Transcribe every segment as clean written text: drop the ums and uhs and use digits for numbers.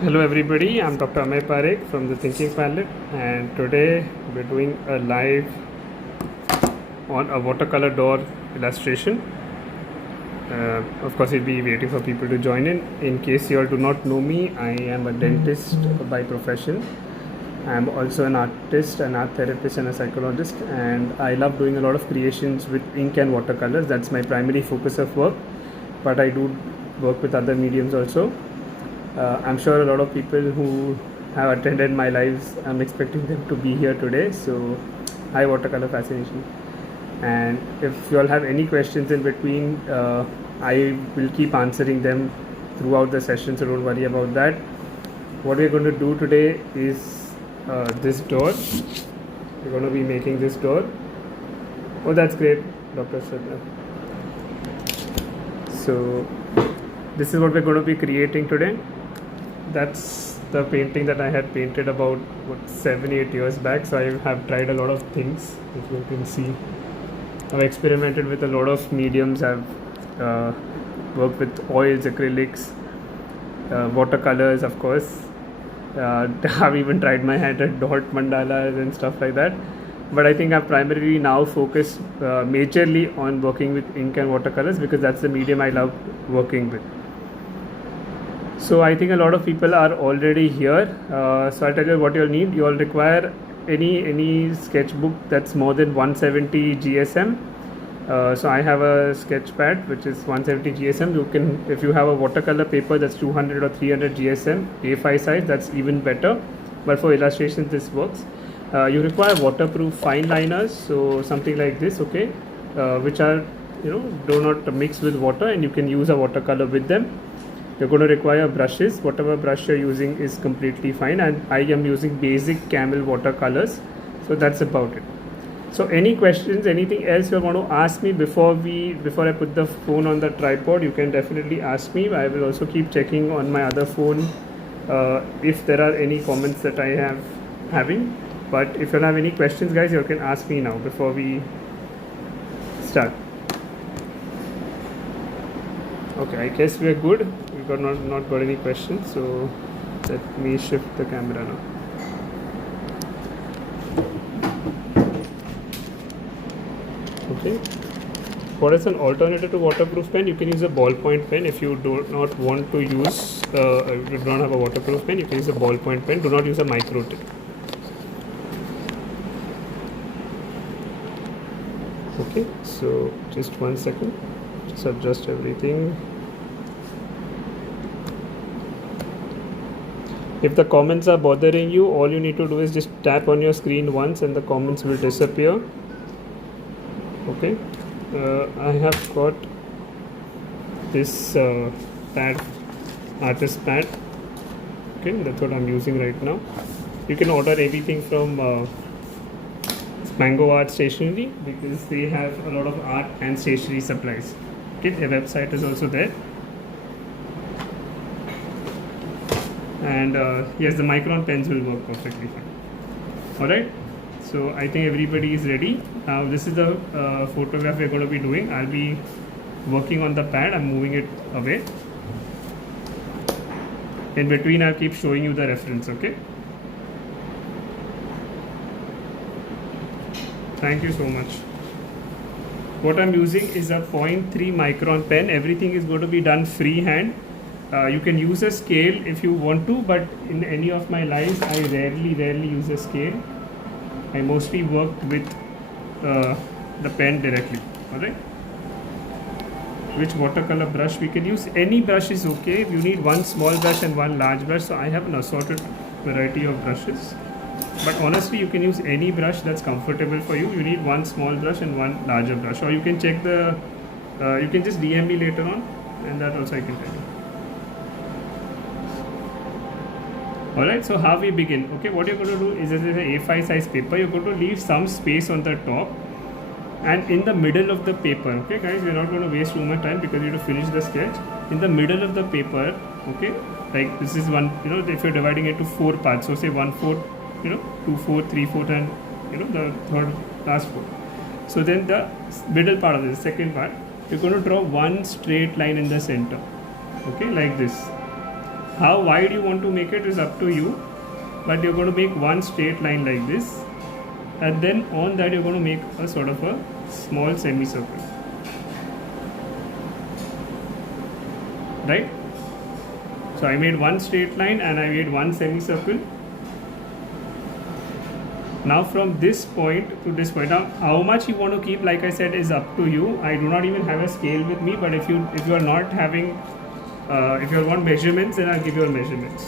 Hello everybody, I'm Dr. Amay Parekh from the Thinking Palette, and today we're doing a live on a watercolor door illustration. Of course, we'll be waiting for people to join in. In case you all do not know me, I am a dentist by profession. I'm also an artist, an art therapist, and a psychologist, and I love doing a lot of creations with ink and watercolors. That's my primary focus of work, but I do work with other mediums also. I'm sure a lot of people who have attended my lives, I'm expecting them to be here today. So, hi, watercolor fascination. And if you all have any questions in between, I will keep answering them throughout the session, so don't worry about that. What we're going to do today is this door. We're going to be making this door. Oh, that's great, Dr. Sadhna. So, this is what we're going to be creating today. That's the painting that I had painted about 7-8 years back. So I have tried a lot of things, if you can see. I've experimented with a lot of mediums. I've worked with oils, acrylics, watercolors, of course. I've even tried my hand at dot mandalas and stuff like that. But I think I've primarily now focused majorly on working with ink and watercolors because that's the medium I love working with. So I think a lot of people are already here. So I'll tell you what you'll need. You'll require any sketchbook that's more than 170 GSM. So I have a sketch pad which is 170 GSM. You can, if you have a watercolor paper that's 200 or 300 GSM, A5 size, that's even better. But for illustrations, this works. You require waterproof fine liners, so something like this, okay, which are, do not mix with water, and you can use a watercolor with them. You're going to require brushes. Whatever brush you're using is completely fine, and I am using basic Camel watercolors. So that's about it. So any questions, anything else you want to ask me before I put the phone on the tripod, you can definitely ask me. I will also keep checking on my other phone if there are any comments that I have having. But if you have any questions, guys, you can ask me now before we start. Okay, I guess we are good. We got not got any questions, so let me shift the camera now. Okay. What is an alternative to waterproof pen? You can use a ballpoint pen if you do not want to use. If you don't have a waterproof pen, you can use a ballpoint pen. Do not use a micro tip. Okay, so just 1 second. Just adjust everything. If the comments are bothering you, all you need to do is just tap on your screen once and the comments will disappear. Okay, I have got this pad, artist pad. Okay, that's what I'm using right now. You can order everything from Mango Art Stationery because they have a lot of art and stationery supplies. Okay, their website is also there. And yes, the micron pens will work perfectly fine. Alright, so I think everybody is ready. Now this is the photograph we're going to be doing. I'll be working on the pad. I'm moving it away. In between, I'll keep showing you the reference, okay? Thank you so much. What I'm using is a 0.3 micron pen. Everything is going to be done freehand. You can use a scale if you want to, but in any of my lives, I rarely use a scale. I mostly work with the pen directly. Alright. Which watercolor brush we can use? Any brush is okay. You need one small brush and one large brush. So I have an assorted variety of brushes. But honestly, you can use any brush that's comfortable for you. You need one small brush and one larger brush. Or you can check the, you can just DM me later on, and that also I can tell you. Alright, so how we begin? Okay, what you're going to do is this is an A5 size paper. You're going to leave some space on the top and in the middle of the paper. Okay, guys, we're not going to waste too much time because you have to finish the sketch. In the middle of the paper, okay, like this is one, if you're dividing it into 4 parts, so say 1/4, 2/4, 3/4, and the third last 4. So then the middle part of this, second part, you're going to draw one straight line in the center. Okay, like this. How wide you want to make it is up to you, but you're going to make one straight line like this, and then on that you're going to make a sort of a small semicircle, right? So I made one straight line and I made one semicircle. Now from this point to this point, now how much you want to keep, like I said, is up to you. I do not even have a scale with me, but if you are not having if you want measurements, then I'll give you measurements.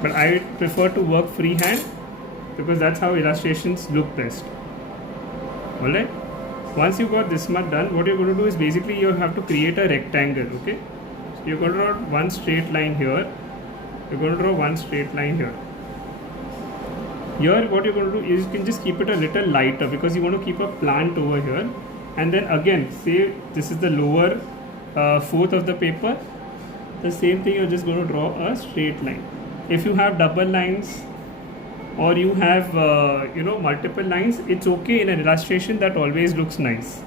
But I prefer to work freehand because that's how illustrations look best. Alright? Once you got this much done, what you're going to do is basically you have to create a rectangle. Okay? So you're going to draw one straight line here. You're going to draw one straight line here. Here what you're going to do is you can just keep it a little lighter because you want to keep a plant over here. And then again, say this is the lower fourth of the paper. The same thing, you're just going to draw a straight line. If you have double lines or you have multiple lines, it's okay. In an illustration that always looks nice.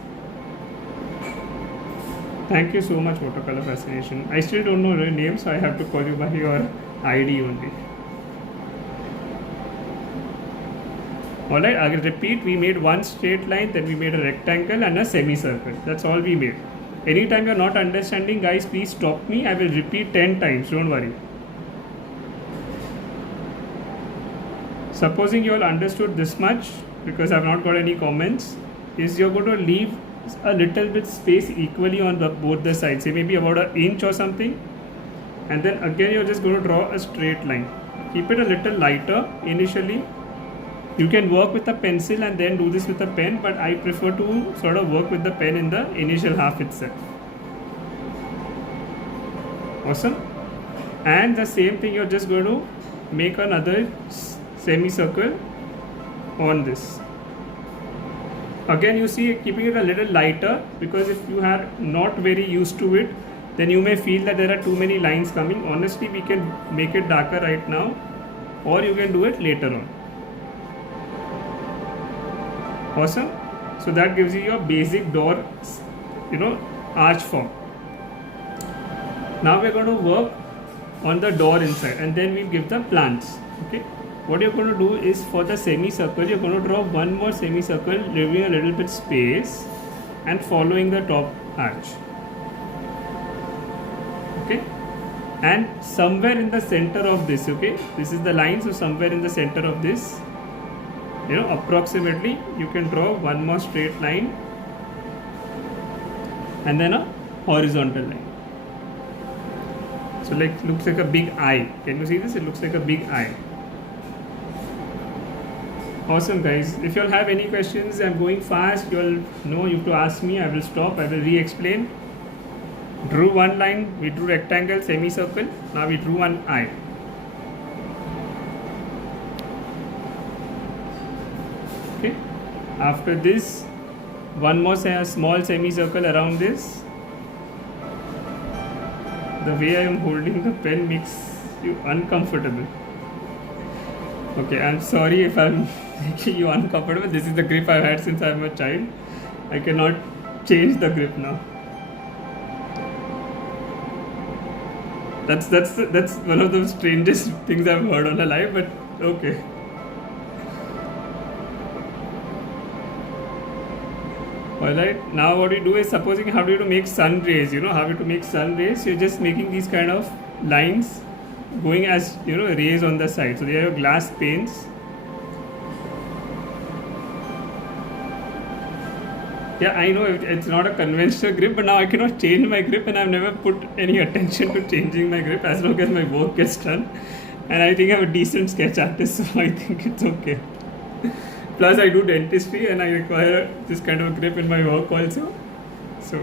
Thank you so much, Watercolor Fascination. I still don't know your name, so I have to call you by your ID only. Alright, I will repeat. We made one straight line, then we made a rectangle and a semicircle. That's all we made. Anytime you're not understanding, guys, please stop me. I will repeat 10 times, don't worry. Supposing you all understood this much, because I've not got any comments, is you're going to leave a little bit space equally on both the sides, say maybe about an inch or something, and then again you're just going to draw a straight line. Keep it a little lighter initially. You can work with a pencil and then do this with a pen, but I prefer to sort of work with the pen in the initial half itself. Awesome. And the same thing, you're just going to make another semicircle on this. Again, you see, keeping it a little lighter, because if you are not very used to it, then you may feel that there are too many lines coming. Honestly, we can make it darker right now, or you can do it later on. Awesome. So that gives you your basic door, arch form. Now we're going to work on the door inside, and then we'll give the plants. Okay. What you're going to do is, for the semicircle, you're going to draw one more semicircle, leaving a little bit space and following the top arch. Okay. And somewhere in the center of this, okay, this is the line, so somewhere in the center of this, approximately, you can draw one more straight line and then a horizontal line. So looks like a big eye. Can you see this? It looks like a big eye. Awesome, guys. If you all have any questions, I'm going fast. You all know you have to ask me. I will stop. I will re-explain. Drew one line. We drew rectangle, semicircle. Now we drew one eye. Okay. After this, one more small semicircle around this. The way I am holding the pen makes you uncomfortable. Okay, I'm sorry if I'm making you uncomfortable. This is the grip I've had since I'm a child. I cannot change the grip now. That's one of the strangest things I've heard on a live, but okay. Alright, now what you do is, supposing how do you make sun rays, how you to make sun rays, you're just making these kind of lines going as, rays on the side. So they are your glass panes. Yeah, I know it's not a conventional grip, but now I cannot change my grip, and I've never put any attention to changing my grip as long as my work gets done. And I think I'm a decent sketch artist, so I think it's okay. Plus, I do dentistry and I require this kind of grip in my work also. So,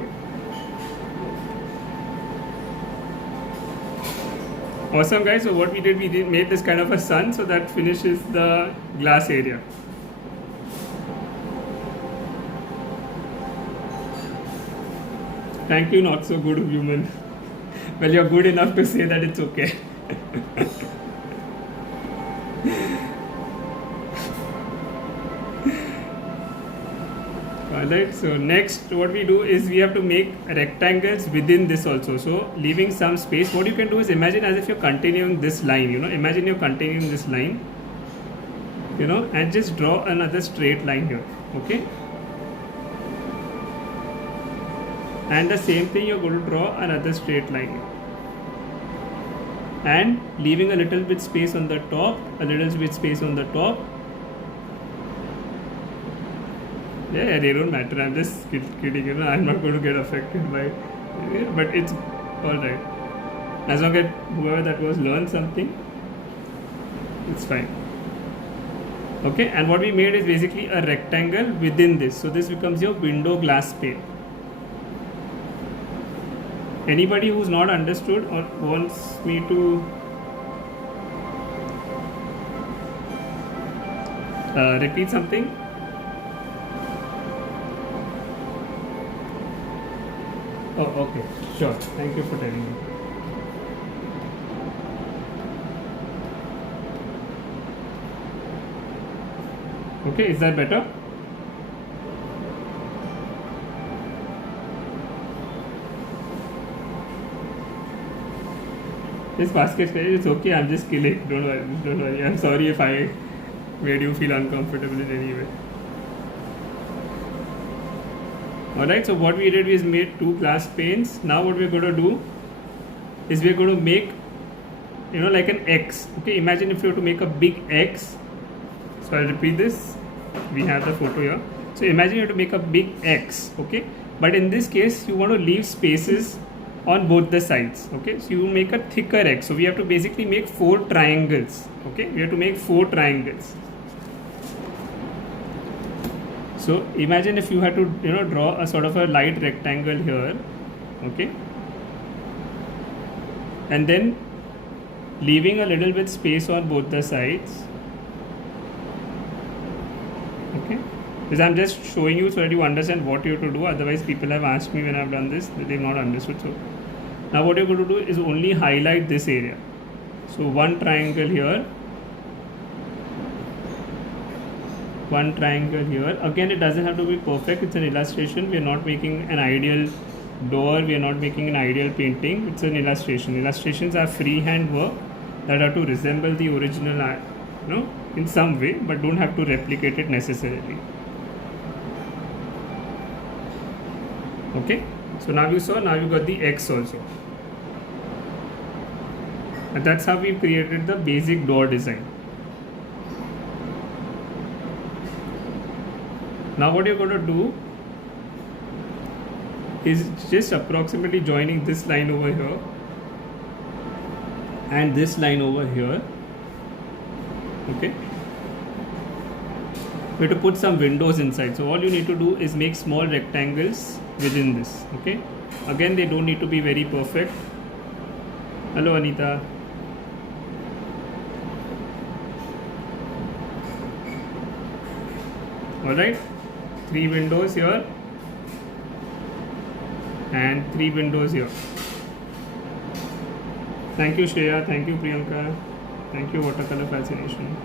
awesome, guys. So what we did made this kind of a sun, so that finishes the glass area. Thank you, not so good human. Well, you're good enough to say that it's okay. Alright, so next what we do is we have to make rectangles within this also. So leaving some space, what you can do is imagine as if you're continuing this line, imagine you're continuing this line, and just draw another straight line here, okay? And the same thing, you're going to draw another straight line here. And leaving a little bit space on the top, Yeah, they don't matter. I'm just kidding. I'm not going to get affected by it, but it's all right. As long as whoever that was learned something, it's fine. Okay, and what we made is basically a rectangle within this. So this becomes your window glass pane. Anybody who's not understood or wants me to repeat something? Oh, okay, sure. Thank you for telling me. Okay, is that better? This basket, it's okay. I'm just kidding. Don't worry. I'm sorry if I made you feel uncomfortable in any way. Alright, so what we did is made two glass panes. Now what we're going to do is we're going to make, like an X. Okay, imagine if you were to make a big X. So I'll repeat this. We have the photo here. So imagine you have to make a big X. Okay, but in this case, you want to leave spaces on both the sides. Okay, so you make a thicker X. So we have to basically make 4 triangles. Okay, we have to make 4 triangles. So imagine if you had to draw a sort of a light rectangle here, okay, and then leaving a little bit space on both the sides, okay, because I'm just showing you so that you understand what you have to do. Otherwise people have asked me when I've done this, they've not understood. So now what you're going to do is only highlight this area. So one triangle here, one triangle here. Again, it doesn't have to be perfect. It's an illustration. We are not making an ideal door. We are not making an ideal painting. It's an illustration. Illustrations are freehand work that have to resemble the original art, in some way, but don't have to replicate it necessarily. Okay. So now you saw. Now you got the X also. And that's how we created the basic door design. Now what you're going to do is just approximately joining this line over here and this line over here. Okay, we have to put some windows inside. So all you need to do is make small rectangles within this. Okay, again they don't need to be very perfect. Hello Anita. Alright, 3 windows here and 3 windows here. Thank you Shreya, thank you Priyanka, thank you Watercolor Fascination.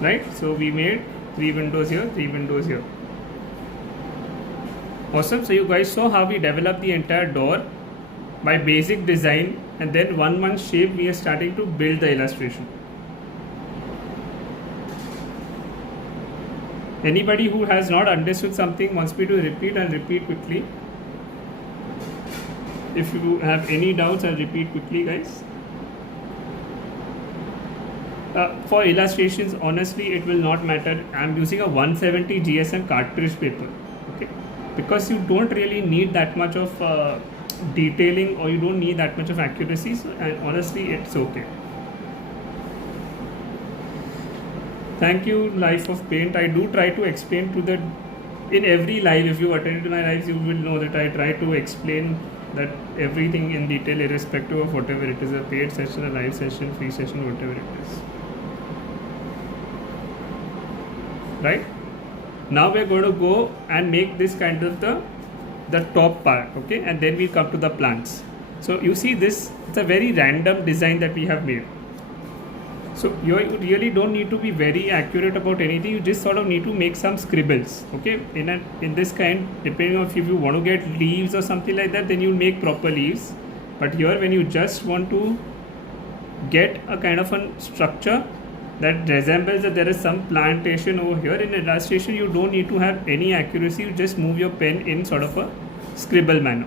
Right, so we made 3 windows here, 3 windows here. Awesome. So you guys saw how we developed the entire door by basic design, and then one shape we are starting to build the illustration. Anybody who has not understood something wants me to repeat, and repeat quickly. If you have any doubts, I'll repeat quickly, guys. For illustrations, honestly, it will not matter. I'm using a 170 GSM cartridge paper, okay? Because you don't really need that much of detailing, or you don't need that much of accuracy. So, and honestly, it's okay. Thank you, Life of Paint. I do try to explain in every live, if you attended my lives, you will know that I try to explain that everything in detail, irrespective of whatever it is, a paid session, a live session, free session, whatever it is. Right? Now we're going to go and make this kind of the top part, okay? And then we come to the plants. So you see this, it's a very random design that we have made. So you really don't need to be very accurate about anything. You just sort of need to make some scribbles. Okay, in this kind, depending on if you want to get leaves or something like that, then you'll make proper leaves. But here, when you just want to get a kind of a structure that resembles that there is some plantation over here, in illustration you don't need to have any accuracy. You just move your pen in sort of a scribble manner.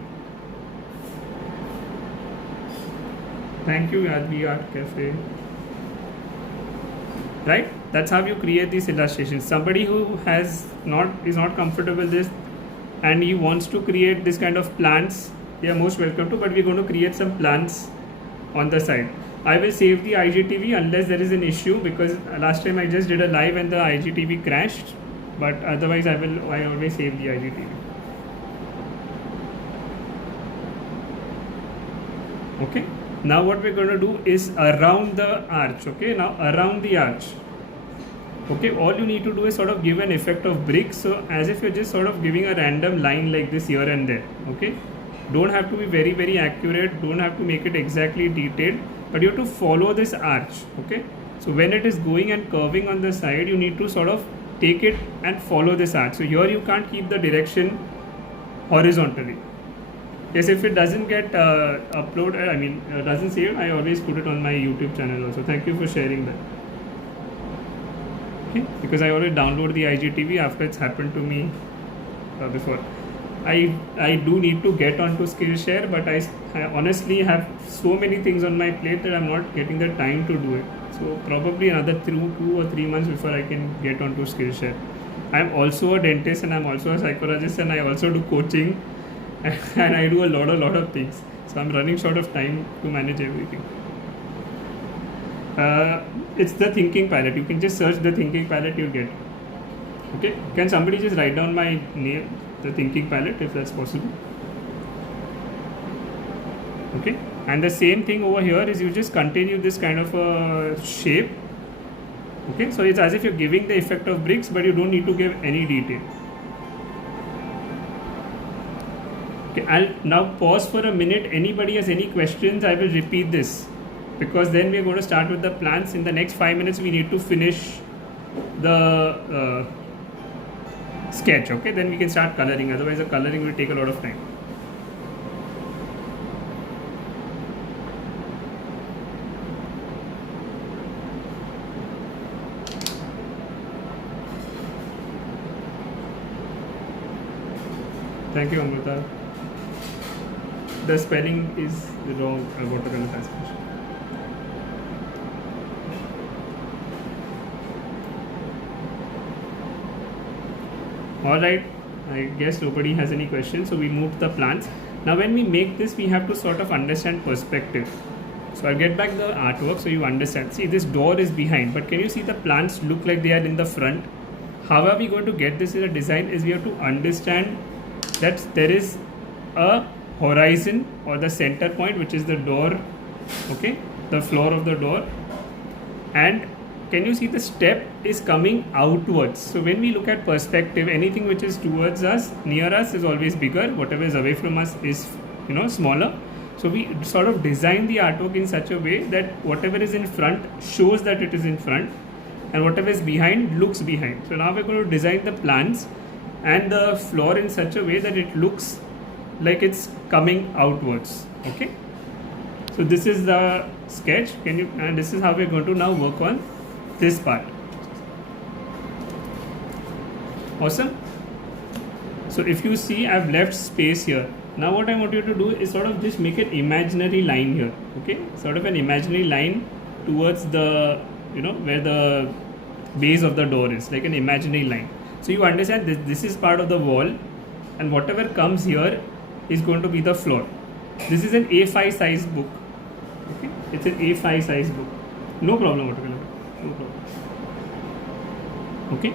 Thank you, Yadvi Art Cafe. Right, that's how you create these illustrations. Somebody who is not comfortable with this and he wants to create this kind of plants, they are most welcome to, but we're going to create some plants on the side. I will save the IGTV unless there is an issue, because last time I just did a live and the IGTV crashed, but otherwise I always save the IGTV. Okay, now what we're going to do is around the arch. Okay, now around the arch, okay, all you need to do is sort of give an effect of bricks, so as if you're just sort of giving a random line like this here and there. Okay, don't have to be very, very accurate, don't have to make it exactly detailed, but you have to follow this arch. Okay, so when it is going and curving on the side, you need to sort of take it and follow this arch. So here you can't keep the direction horizontally. Yes, if it doesn't get uploaded, doesn't save, I always put it on my YouTube channel also. Thank you for sharing that. Okay, because I already download the IGTV after it's happened to me before. I do need to get onto Skillshare, but I honestly have so many things on my plate that I'm not getting the time to do it. So probably another 2 or 3 months before I can get onto Skillshare. I'm also a dentist and I'm also a psychologist and I also do coaching and I do a lot of things. So I'm running short of time to manage everything. It's the thinking palette. You can just search the thinking palette, you'll get. Okay, can somebody just write down my name, the thinking palette, if that's possible? Okay, and the same thing over here is you just continue this kind of a shape. Okay, so it's as if you're giving the effect of bricks, but you don't need to give any detail. Okay, I'll now pause for a minute. Anybody has any questions, I will repeat this, because then we're going to start with the plants. In the next 5 minutes we need to finish the sketch. Okay, then we can start coloring, otherwise the coloring will take a lot of time. Thank you, Amrita. The spelling is wrong. Watercolor translation. Alright, I guess nobody has any questions, so we move to the plants. Now when we make this, we have to sort of understand perspective. So I'll get back the artwork so you understand. See, this door is behind, but can you see the plants look like they are in the front? How are we going to get this in a design is we have to understand that there is a horizon or the center point, which is the door, okay, the floor of the door, and can you see the step is coming outwards. So when we look at perspective, anything which is towards us, near us, is always bigger, whatever is away from us is, smaller. So we sort of design the artwork in such a way that whatever is in front shows that it is in front, and whatever is behind looks behind. So now we're going to design the plants and the floor in such a way that it looks like it's coming outwards. Okay, so this is the sketch. And this is how we're going to now work on this part. Awesome. So if you see, I've left space here. Now what I want you to do is sort of just make an imaginary line here. Okay, sort of an imaginary line towards the, where the base of the door is, like an imaginary line. So you understand this is part of the wall, and whatever comes here is going to be the floor. This is an A5 size book. Okay, it's an A5 size book. No problem whatever. No problem. Okay.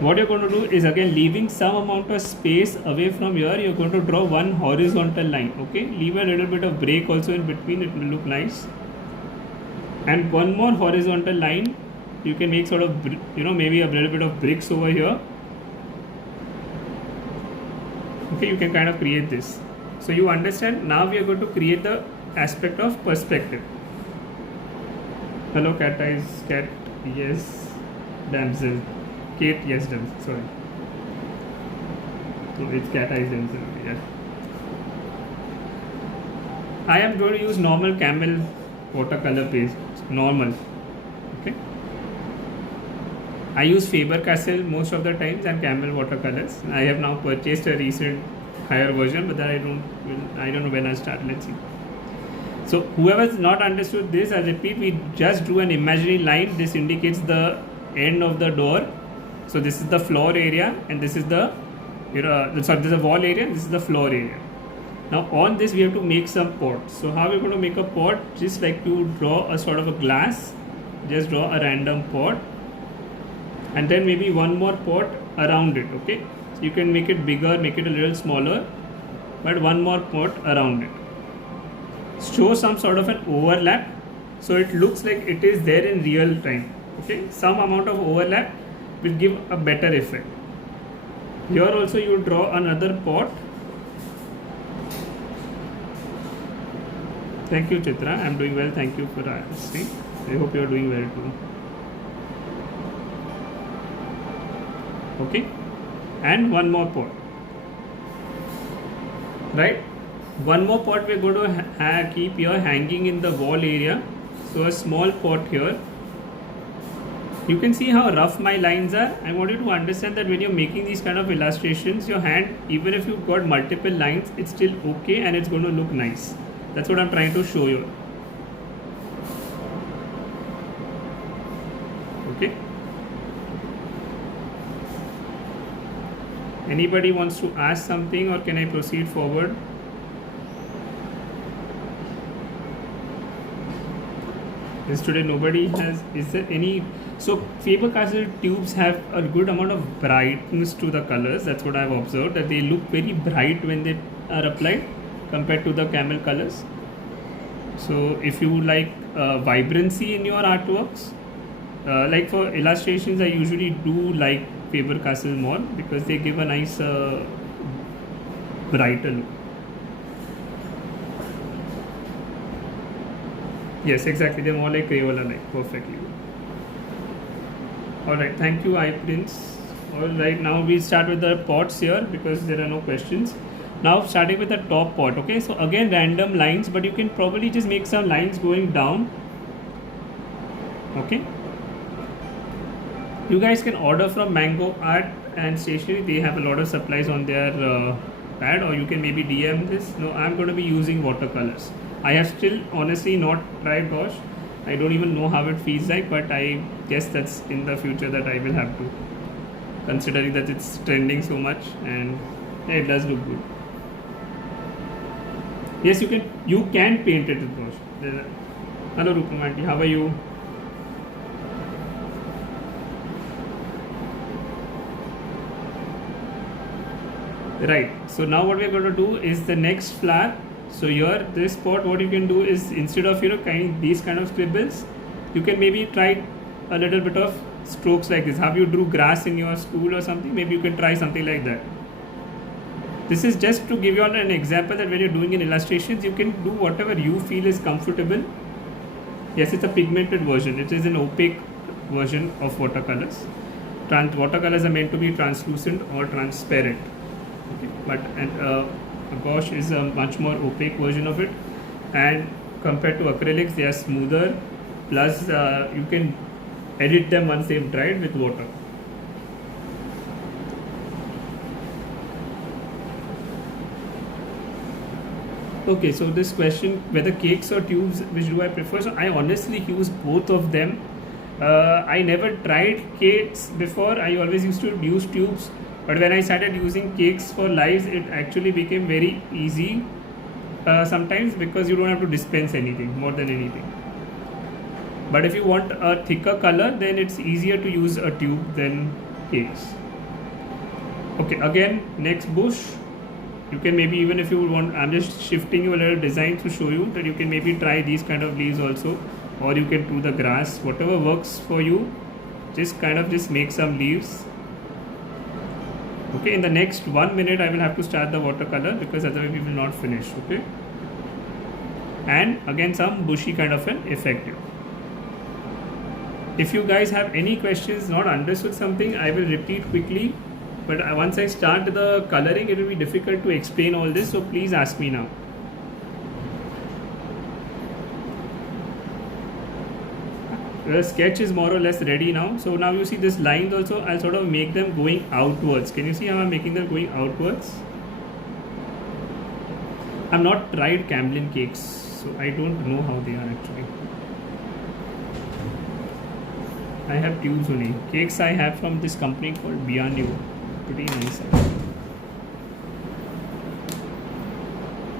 What you're going to do is, again, leaving some amount of space away from here, you're going to draw one horizontal line. Okay, leave a little bit of break also in between, it will look nice. And one more horizontal line. You can make sort of, maybe a little bit of bricks over here. Okay, you can kind of create this. So you understand, now we are going to create the aspect of perspective. Hello, cat eyes, cat, yes, damsel. Kate, yes, damsel, sorry. So it's cat eyes damsel, yeah. I am going to use normal camel watercolor paste, normal, okay. I use Faber-Castell most of the times and camel watercolors. I have now purchased a recent higher version, but then I don't know when I start, let's see. So whoever's not understood this, I repeat, we just drew an imaginary line. This indicates the end of the door. So this is the floor area, and this is the this is the wall area, this is the floor area. Now on this we have to make some pots. So how we're going to make a pot? Just like you draw a sort of a glass, just draw a random pot, and then maybe one more pot around it, okay? So you can make it bigger, make it a little smaller, but one more pot around it. Show some sort of an overlap so it looks like it is there in real time, okay? Some amount of overlap will give a better effect. Here also you draw another pot. Thank you, Chitra. I'm doing well. Thank you for asking. I hope you're doing well too. Okay, and one more pot, right? One more pot we're going to keep here hanging in the wall area. So a small pot here. You can see how rough my lines are. I want you to understand that when you're making these kind of illustrations, your hand, even if you've got multiple lines, it's still okay and it's going to look nice. That's what I'm trying to show you. Okay. Anybody wants to ask something, or can I proceed forward? Yes, today nobody has. Is there any? So Faber-Castell tubes have a good amount of brightness to the colors. That's what I've observed, that they look very bright when they are applied compared to the camel colors. So if you like vibrancy in your artworks, like for illustrations, I usually do like Faber-Castell more because they give a nice brighter look. Yes, exactly. They're more like Crayola, like perfectly. Alright, thank you, iPrince. Alright, now we start with the pots here because there are no questions. Now starting with the top pot, okay? So again random lines, but you can probably just make some lines going down. Okay? You guys can order from Mango Art and Stationery. They have a lot of supplies on their pad, or you can maybe DM this. No, I'm going to be using watercolors. I have still honestly not tried gouache. I don't even know how it feels like, but I guess that's in the future that I will have to, considering that it's trending so much, and yeah, it does look good. Yes, you can paint it with gouache. Hello Rupam aunty, how are you? Right, so now what we're going to do is the next flower. So here this pot, what you can do is, instead of these kind of scribbles, you can maybe try a little bit of strokes like this. How you drew grass in your school or something, maybe you can try something like that. This is just to give you all an example that when you're doing in illustrations, you can do whatever you feel is comfortable. Yes, it's a pigmented version. It is an opaque version of watercolors. Watercolors are meant to be translucent or transparent. Okay. But gouache is a much more opaque version of it, and compared to acrylics, they are smoother. Plus, you can edit them once they've dried with water. Okay, so this question, whether cakes or tubes, which do I prefer? So I honestly use both of them. I never tried cakes before. I always used to use tubes. But when I started using cakes for lives, it actually became very easy sometimes, because you don't have to dispense anything more than anything. But if you want a thicker color, then it's easier to use a tube than cakes. Okay, again, next bush. You can maybe, even if you want, I'm just shifting you a little design to show you that you can maybe try these kind of leaves also, or you can do the grass, whatever works for you. Just make some leaves. Okay, in the next 1 minute I will have to start the watercolor, because otherwise we will not finish. Okay, and again some bushy kind of an effect here. If you guys have any questions, not understood something, I will repeat quickly. But once I start the coloring, it will be difficult to explain all this. So please ask me now. The sketch is more or less ready now. So now you see this lines also, I'll sort of make them going outwards. Can you see how I'm making them going outwards? I've not tried Camlin cakes, so I don't know how they are actually. I have tubes only. Cakes I have from this company called Bianu. Pretty nice actually.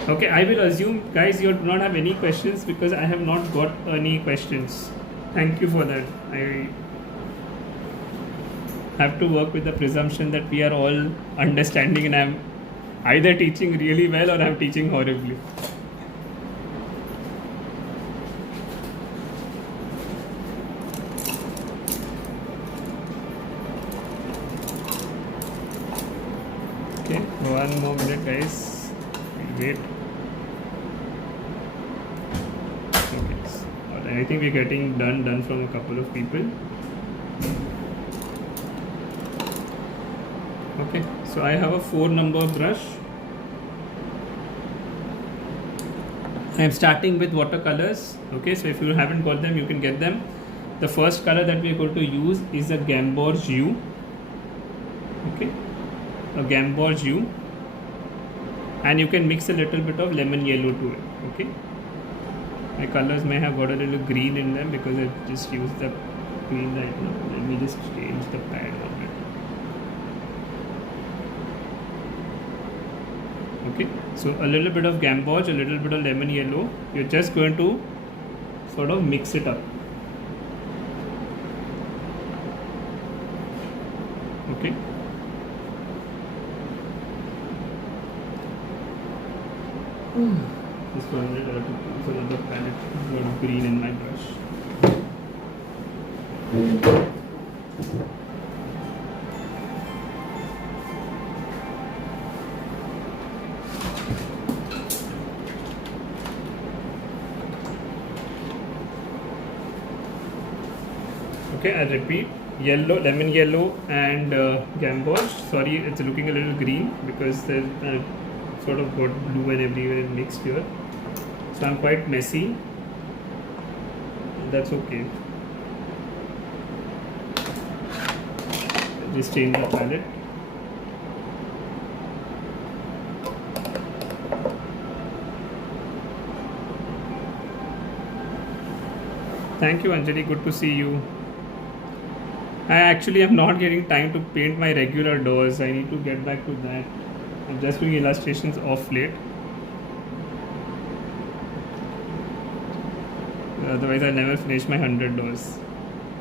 Okay, I will assume guys you do not have any questions because I have not got any questions. Thank you for that. I have to work with the presumption that we are all understanding and I'm either teaching really well or I'm teaching horribly. Okay, 1 more minute guys. Wait. I think we're getting done from a couple of people. Okay, so I have a 4 number brush. I am starting with watercolors. Okay, so if you haven't got them, you can get them. The first color that we are going to use is a Gamboge U. Okay, a Gamboge U, and you can mix a little bit of lemon yellow to it. Okay. My colors may have got a little green in them because I just used the green right now. Let me just change the pad a bit. Okay, so a little bit of Gamboge, a little bit of lemon yellow. You're just going to sort of mix it up. Okay. This one I have to use another palette, a lot of green in my brush. Okay, I repeat, yellow, lemon yellow and Gamboge. Sorry, it's looking a little green because there's sort of got blue and everywhere mixed here. So I'm quite messy. That's okay. Just change the palette. Thank you, Anjali. Good to see you. I actually am not getting time to paint my regular doors. I need to get back to that. I'm just doing illustrations off late. Otherwise, I'll never finish my 100 doors.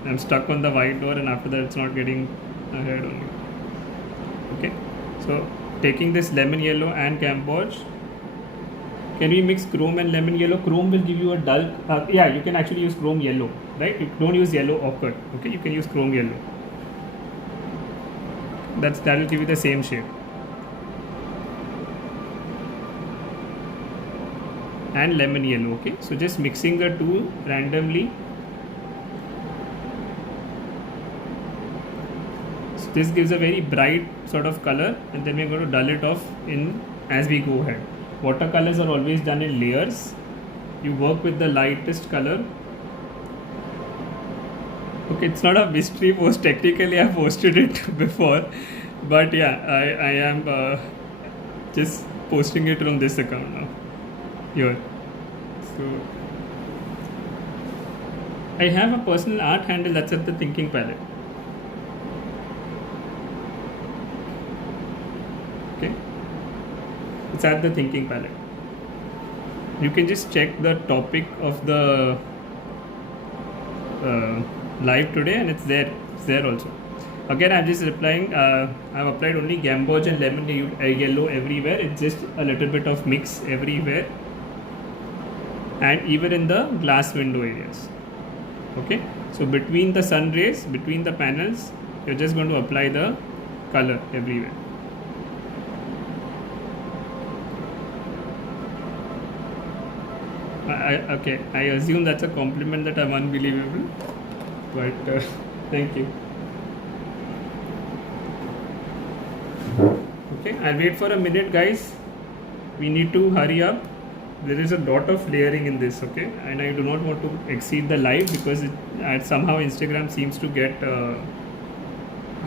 I'm stuck on the white door, and after that, it's not getting ahead only. Okay, so taking this lemon yellow and Gamboge. Can we mix chrome and lemon yellow? Chrome will give you a dull. Yeah, you can actually use chrome yellow, right? You don't use yellow ochre. Okay, you can use chrome yellow. That will give you the same shade. And lemon yellow. Okay, so just mixing the two randomly. So this gives a very bright sort of color, and then we're going to dull it off in as we go ahead. Watercolors are always done in layers. You work with the lightest color. Okay, it's not a mystery post. Technically, I posted it before, but yeah, I am just posting it from this account now. Here. So I have a personal art handle that's at the Thinking Palette. Okay, it's at the Thinking Palette. You can just check the topic of the live today, and it's there. It's there also. Again, I'm just replying. I've applied only Gamboge and lemon yellow everywhere. It's just a little bit of mix everywhere, and even in the glass window areas. Okay, so between the sun rays, between the panels, you're just going to apply the color everywhere. Okay, I assume that's a compliment that I'm unbelievable. but thank you. Okay, I'll wait for a minute, guys. We need to hurry up. There is a lot of layering in this, okay, and I do not want to exceed the live because somehow Instagram seems to give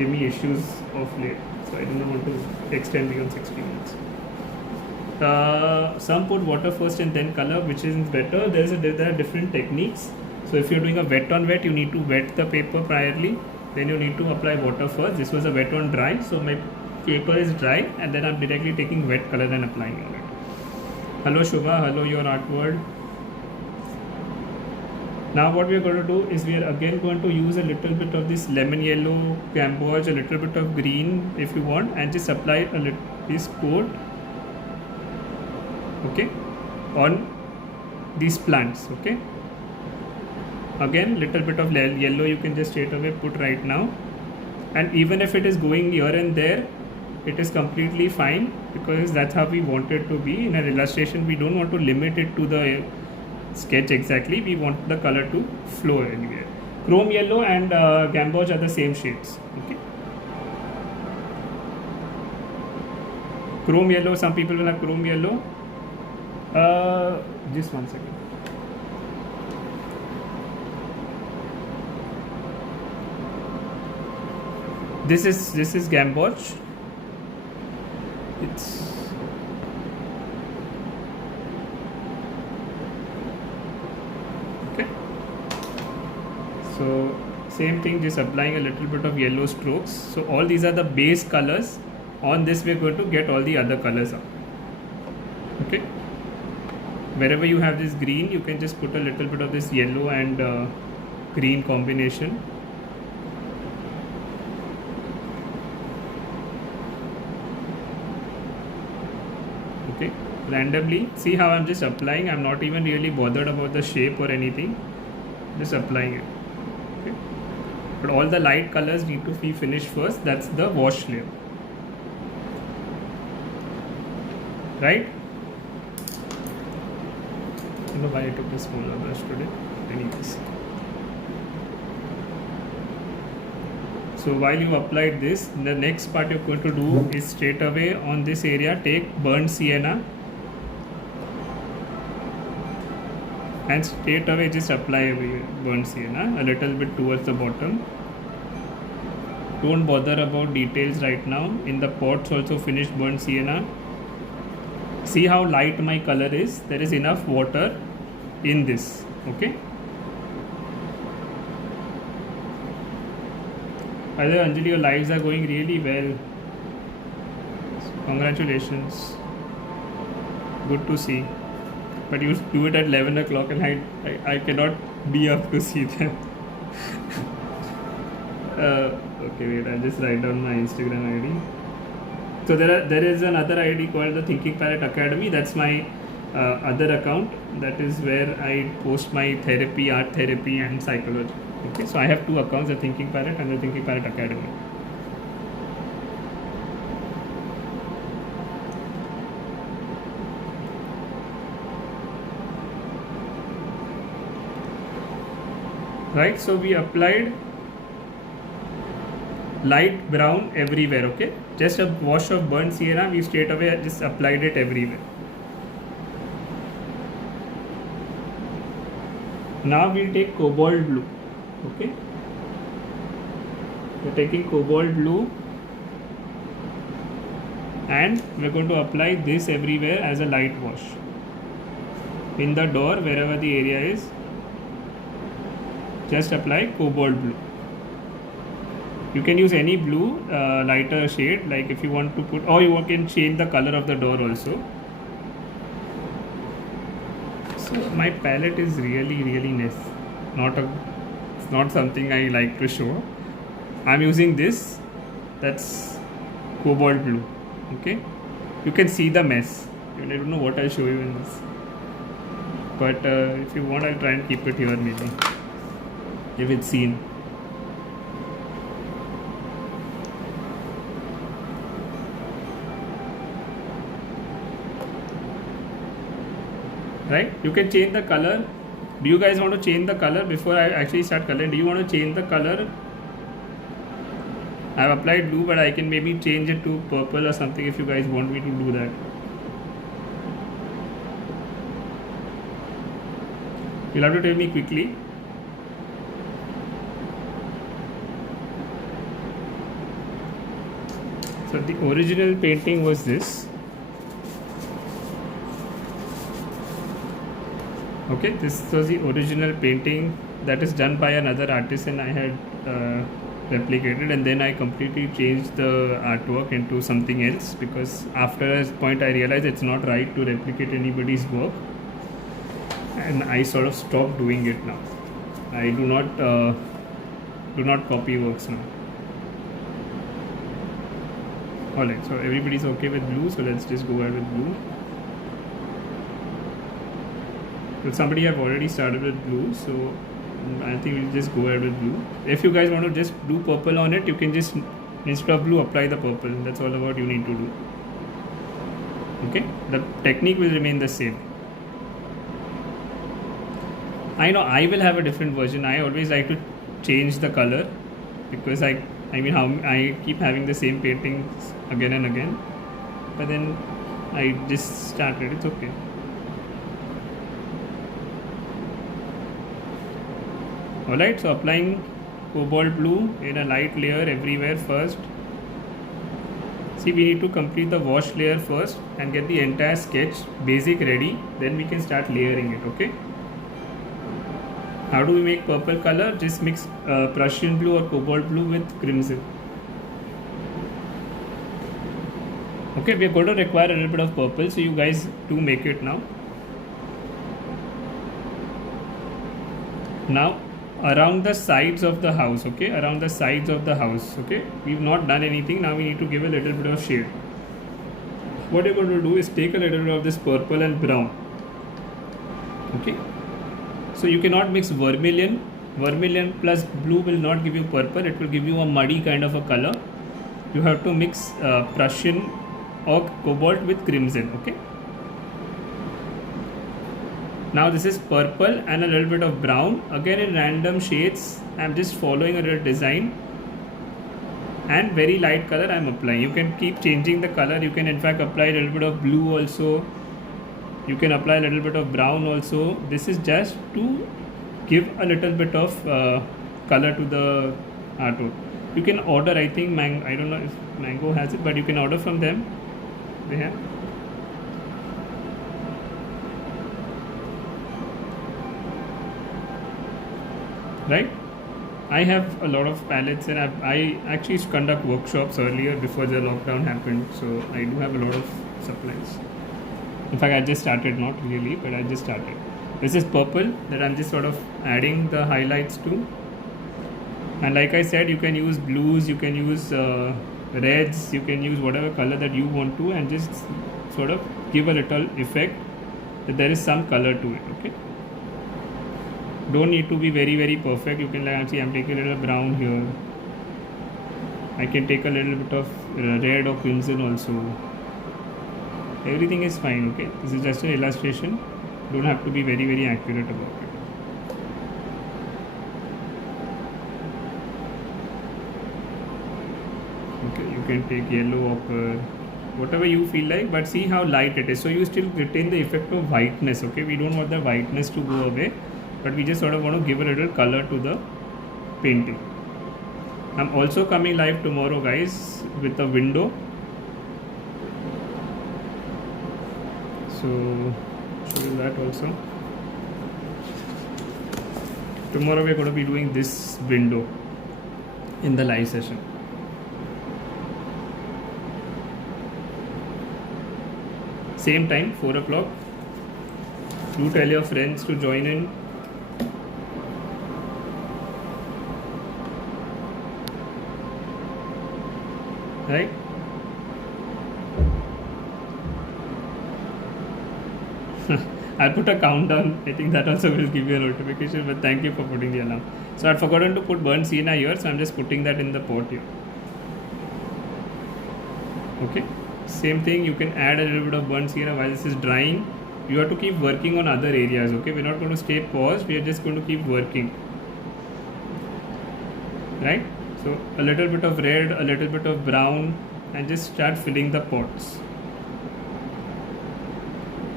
me issues of late, so I do not want to extend beyond 60 minutes. Some put water first and then color, which is better. There are different techniques. So if you're doing a wet on wet, you need to wet the paper priorly, then you need to apply water first. This was a wet on dry, so my paper is dry, and then I'm directly taking wet color and applying on it. Hello Shubha, hello your art world. Now what we are going to do is we are again going to use a little bit of this lemon yellow, gamboge, a little bit of green if you want, and just apply a little this coat, okay, on these plants, okay. Again, little bit of yellow you can just straight away put right now, and even if it is going here and there, it is completely fine because that's how we want it to be. In an illustration, we don't want to limit it to the sketch exactly, we want the color to flow anywhere. Chrome yellow and gamboge are the same shades, okay. Chrome yellow, some people will have chrome yellow. Just 1 second. This is gamboge. It's okay. So same thing, just applying a little bit of yellow strokes. So all these are the base colors. On this we're going to get all the other colors up, okay. Wherever you have this green, you can just put a little bit of this yellow and green combination. Okay, randomly. See how I'm just applying. I'm not even really bothered about the shape or anything, just applying it, okay. But all the light colors need to be finished first. That's the wash layer, right? I don't know why I took a smaller brush today. Anyways, so while you applied this, the next part you're going to do is straight away on this area take burnt sienna and straight away just apply burnt sienna a little bit towards the bottom. Don't bother about details right now. In the pots also finish burnt sienna. See how light my color is. There is enough water in this, okay. Either Anjali, your lives are going really well. Congratulations. Good to see. But you do it at 11 o'clock and I cannot be up to see them. Okay, wait, I'll just write down my Instagram ID. So there is another ID called the Thinking Parrot Academy. That's my other account. That is where I post my therapy, art therapy and psychology. Okay, so I have two accounts, the Thinking Parrot and the Thinking Parrot Academy. Right, so we applied light brown everywhere, okay. Just a wash of burnt sienna, we straight away just applied it everywhere. Now we'll take cobalt blue, okay. We're taking cobalt blue and we're going to apply this everywhere as a light wash. In the door, wherever the area is, just apply cobalt blue. You can use any blue, lighter shade, like if you want to put, or you can change the color of the door also. So my palette is really nice. It's not something I like to show. I'm using this, that's cobalt blue, okay. You can see the mess. I don't know what I'll show you in this, but if you want, I'll try and keep it here maybe, if it's seen. Right, you can change the color Do you guys want to change the color before I actually start coloring? Do you want to change the color? I have applied blue, but I can maybe change it to purple or something if you guys want me to do that. You'll have to tell me quickly. So the original painting was this. Okay, this was the original painting that is done by another artist, and I had replicated, and then I completely changed the artwork into something else, because after a point I realized it's not right to replicate anybody's work, and I sort of stopped doing it now. I do not copy works now. Alright, so everybody's okay with blue, so let's just go ahead with blue. So somebody have already started with blue, so I think we'll just go ahead with blue. If you guys want to just do purple on it, you can just, instead of blue, apply the purple. That's all about you need to do. Okay, the technique will remain the same. I know I will have a different version. I always like to change the color, because I mean, how I keep having the same paintings again and again, but then I just started. It's okay. Alright, so applying cobalt blue in a light layer everywhere first. See, we need to complete the wash layer first and get the entire sketch basic ready, then we can start layering it. Okay, how do we make purple color? Just mix Prussian blue or cobalt blue with crimson. Okay, we are going to require a little bit of purple, so you guys do make it now. Now around the sides of the house, okay, around the sides of the house, okay, we've not done anything. Now we need to give a little bit of shade. What you're going to do is take a little bit of this purple and brown. Okay, so you cannot mix vermilion plus blue will not give you purple, it will give you a muddy kind of a color. You have to mix Prussian or cobalt with crimson. Okay, now this is purple and a little bit of brown, again in random shades. I'm just following a little design, and very light color I'm applying. You can keep changing the color. You can in fact apply a little bit of blue also. You can apply a little bit of brown also. This is just to give a little bit of color to the artwork. You can order, I think I don't know if Mango has it, but you can order from them. They have. Right, I have a lot of palettes, and I actually conduct workshops earlier before the lockdown happened, so I do have a lot of supplies. In fact, I just started, not really, but I just started. This is purple that I'm just sort of adding the highlights to, and like I said, you can use blues, you can use reds, you can use whatever color that you want to, and just sort of give a little effect that there is some color to it. Okay, don't need to be very perfect. You can, like, see, I'm taking a little brown here. I can take a little bit of red or crimson also. Everything is fine. Okay, this is just an illustration. Don't have to be very accurate about it. Okay, you can take yellow ochre, whatever you feel like, but see how light it is, so you still retain the effect of whiteness. Okay, we don't want the whiteness to go away, but we just sort of want to give a little color to the painting. I'm also coming live tomorrow, guys, with a window. So show you that also. Tomorrow we're going to be doing this window in the live session. Same time, 4 o'clock. Do tell your friends to join in. Right? I'll put a countdown. I think that also will give you a notification, but thank you for putting the alarm. So I'd forgotten to put burnt sienna here, so I'm just putting that in the pot here. Okay, same thing, you can add a little bit of burnt sienna while this is drying. you have to keep working on other areas. Okay, we're not going to stay paused, we are just going to keep working, right? So a little bit of red, a little bit of brown, and just start filling the pots.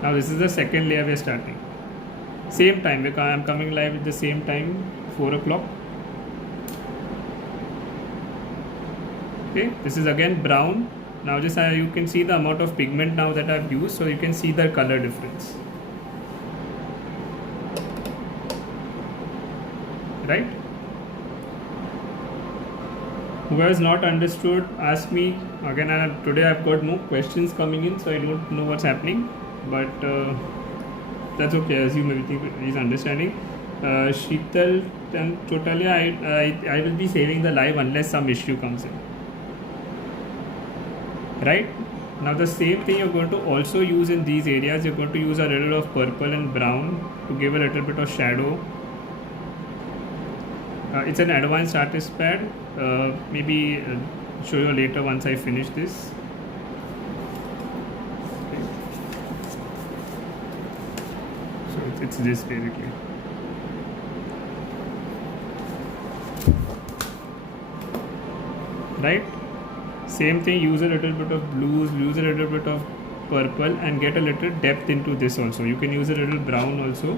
Now this is the second layer we are starting. Same time, I'm coming live at the same time, 4 o'clock. Okay, this is again brown. Now just you can see the amount of pigment now that I've used, so you can see the color difference, right? Who has not understood, ask me again. Today I've got no questions coming in, so I don't know what's happening, but that's okay. Assume everything is understanding. Sheetal and totally, I will be saving the live unless some issue comes in. Right? Now the same thing you're going to also use in these areas. You're going to use a little of purple and brown to give a little bit of shadow. It's an advanced artist pad. Maybe show you later once I finish this. Okay. So it's this basically. Right? Same thing, use a little bit of blues, use a little bit of purple, and get a little depth into this also. You can use a little brown also.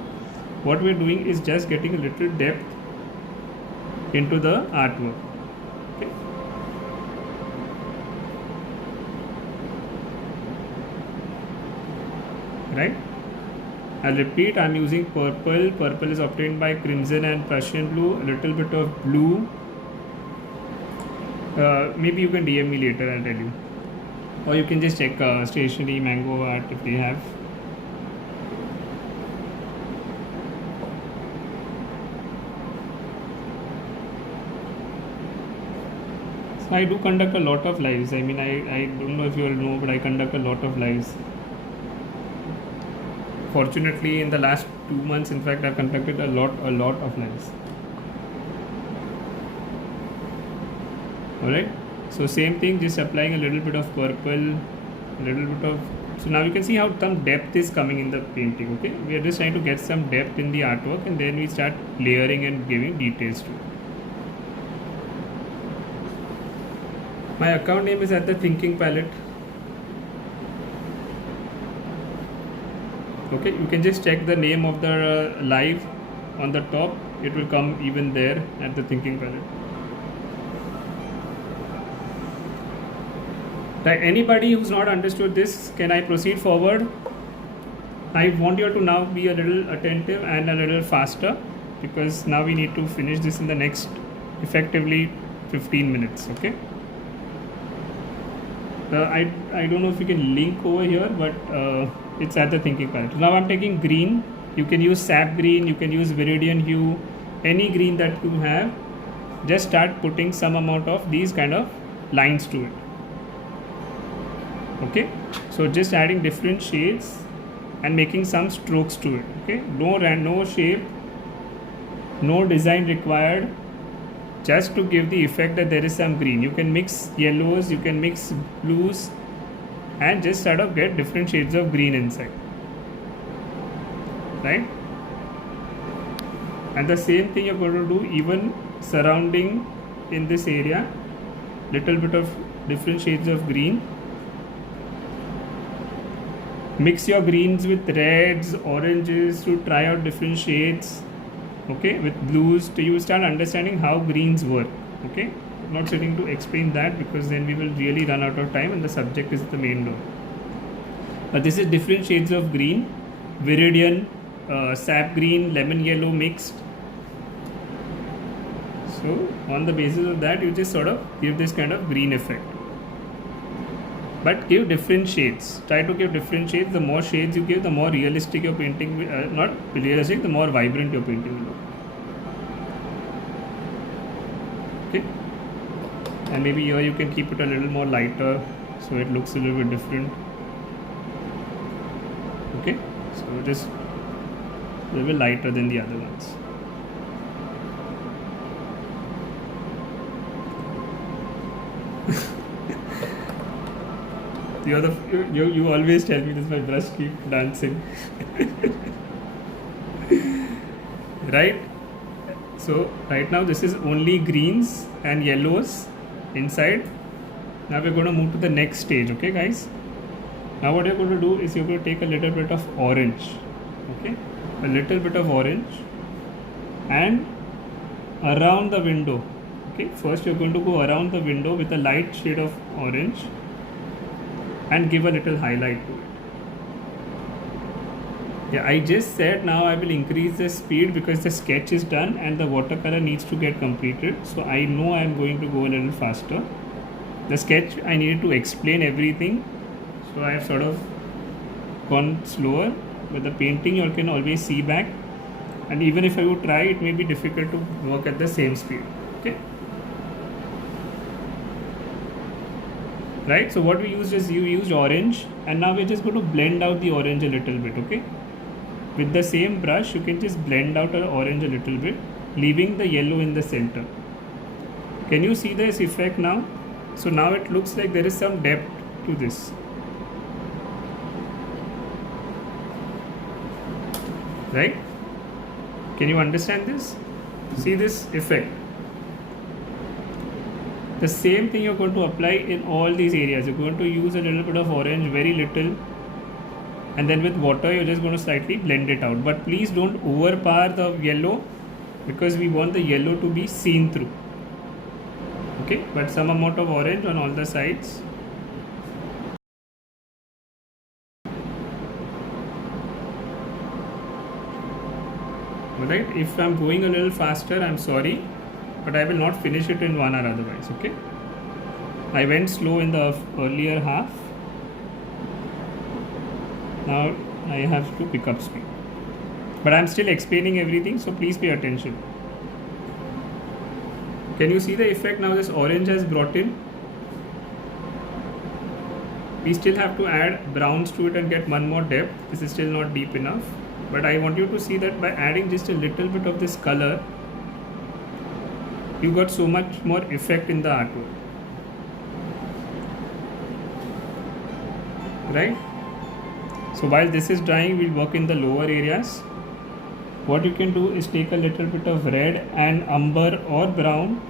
What we're doing is just getting a little depth into the artwork. Okay. Right? I'll repeat, I'm using purple. Purple is obtained by crimson and Prussian blue, a little bit of blue. Maybe you can DM me later, I'll tell you. Or you can just check Stationery, Mango Art if they have. So I do conduct a lot of lives. I mean, I don't know if you all know, but I conduct a lot of lives. Fortunately, in the last 2 months, in fact, I've conducted a lot of lives. Alright, so same thing, just applying a little bit of purple, a little bit of, so now you can see how some depth is coming in the painting. Okay, we are just trying to get some depth in the artwork, and then we start layering and giving details to it. My account name is at the Thinking Palette. Okay, you can just check the name of the live on the top, it will come even there at the Thinking Palette. Right, anybody who's not understood this, can I proceed forward? I want you to now be a little attentive and a little faster, because now we need to finish this in the next effectively 15 minutes. Okay. I don't know if you can link over here, but it's at the Thinking Palette. Now I'm taking green. You can use sap green, you can use viridian hue, any green that you have. Just start putting some amount of these kind of lines to it. Okay, so just adding different shades and making some strokes to it. Okay, no shape, no design required, just to give the effect that there is some green. You can mix yellows, you can mix blues, and just sort of get different shades of green inside, right? And the same thing you're going to do even surrounding in this area, little bit of different shades of green. Mix your greens with reds, oranges to try out different shades. Okay, with blues, till you start understanding how greens work. Okay, I'm not sitting to explain that, because then we will really run out of time and the subject is the main door. But this is different shades of green, viridian, sap green, lemon yellow mixed. So on the basis of that, you just sort of give this kind of green effect. But give different shades. Try to give different shades. The more shades you give, the more realistic your painting will, not realistic, the more vibrant your painting will look. Okay. And maybe here you can keep it a little more lighter, so it looks a little bit different. Okay. So just a little bit lighter than the other ones. You always tell me this. My brush keep dancing. Right. So right now this is only greens and yellows inside. Now we're going to move to the next stage. Okay, guys. Now what you're going to do is you're going to take a little bit of orange. Okay, a little bit of orange, and around the window. Okay, first you're going to go around the window with a light shade of orange and give a little highlight to it. Yeah, I just said now I will increase the speed because the sketch is done and the watercolor needs to get completed. So I know I'm going to go a little faster. The sketch I needed to explain everything, so I have sort of gone slower. But the painting you can always see back, and even if I would try, it may be difficult to work at the same speed. Okay, right? So what we used is you used orange, and now we're just going to blend out the orange a little bit. Okay, with the same brush you can just blend out an orange a little bit, leaving the yellow in the center. Can you see this effect now? So now it looks like there is some depth to this. Right? Can you understand this? See this effect. The same thing you're going to apply in all these areas. You're going to use a little bit of orange, very little, and then with water you're just going to slightly blend it out. But please don't overpower the yellow because we want the yellow to be seen through. Okay, but some amount of orange on all the sides. Alright, if I'm going a little faster, I'm sorry, but I will not finish it in 1 hour otherwise. Okay, I went slow in the earlier half. Now I have to pick up speed, but I'm still explaining everything, so please pay attention. Can you see the effect now this orange has brought in? We still have to add browns to it and get one more depth. This is still not deep enough. But I want you to see that by adding just a little bit of this color, you got so much more effect in the artwork. Right? So while this is drying, we'll work in the lower areas. What you can do is take a little bit of red and umber or brown.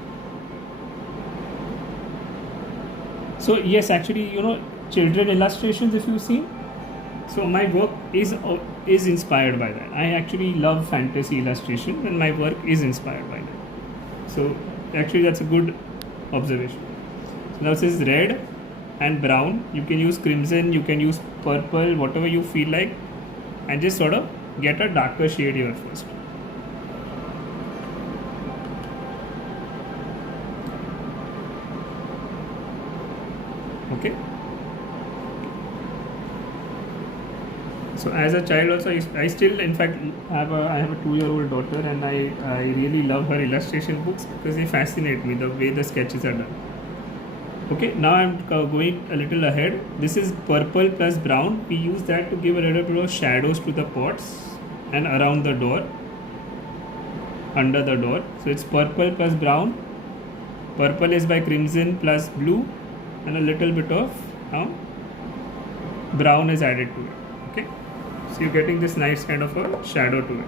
So yes, actually, children illustrations, if you see. So my work is inspired by that. I actually love fantasy illustration and my work is inspired by that. So actually that's a good observation. So now this is red and brown. You can use crimson, you can use purple, whatever you feel like, and just sort of get a darker shade here first. Okay. So as a child also, I still in fact I have a 2-year-old daughter, and I really love her illustration books because they fascinate me, the way the sketches are done. Okay, now I'm going a little ahead. This is purple plus brown. We use that to give a little bit of shadows to the pots and around the door, under the door. So it's purple plus brown. Purple is by crimson plus blue, and a little bit of brown is added to it. Okay, so you're getting this nice kind of a shadow to it.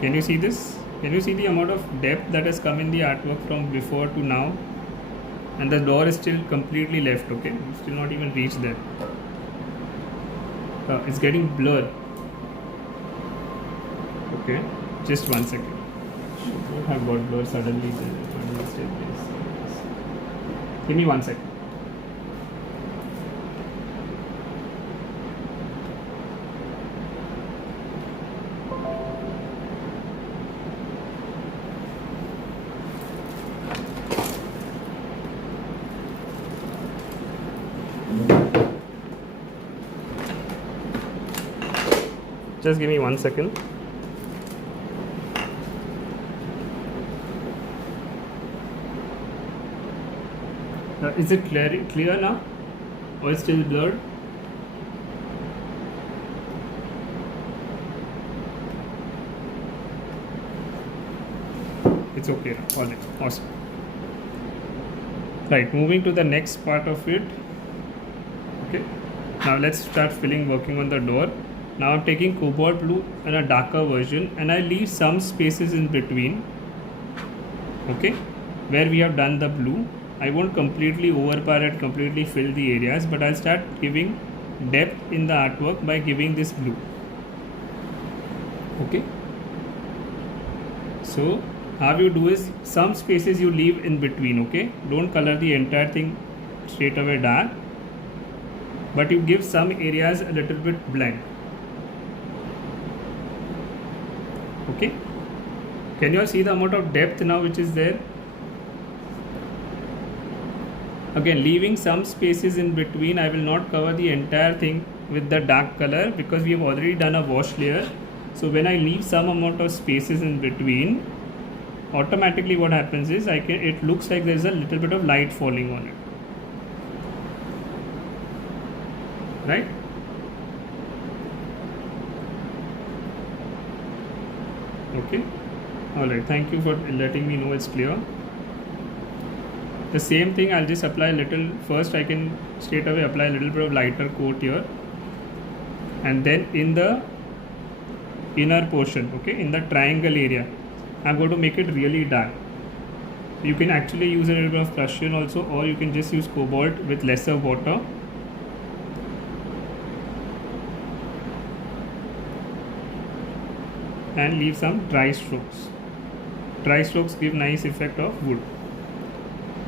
Can you see this? Can you see the amount of depth that has come in the artwork from before to now? And the door is still completely left. Okay, you still not even reached there. It's getting blurred. Okay, just 1 second. Should have got blurred suddenly. Give me 1 second. Just give me 1 second. Is it clear now, or is it still blurred? it's okay now. All right, awesome. Right, moving to the next part of it. Okay, now let's start working on the door. Now I'm taking cobalt blue and a darker version, and I leave some spaces in between. Okay, where we have done the blue. I won't completely overpower it, completely fill the areas, but I'll start giving depth in the artwork by giving this blue. Okay, so how you do is some spaces you leave in between. Okay, don't color the entire thing straight away dark, but you give some areas a little bit blank. Okay, can you all see the amount of depth now which is there? Again, leaving some spaces in between. I will not cover the entire thing with the dark color because we have already done a wash layer. So when I leave some amount of spaces in between, automatically what happens is it looks like there is a little bit of light falling on it, right? Okay, all right, thank you for letting me know it's clear. The same thing, I'll just apply a little. First I can straight away apply a little bit of lighter coat here, and then in the inner portion, okay, in the triangle area, I'm going to make it really dark. You can actually use a little bit of Prussian also, or you can just use cobalt with lesser water. And leave some dry strokes. Dry strokes give nice effect of wood.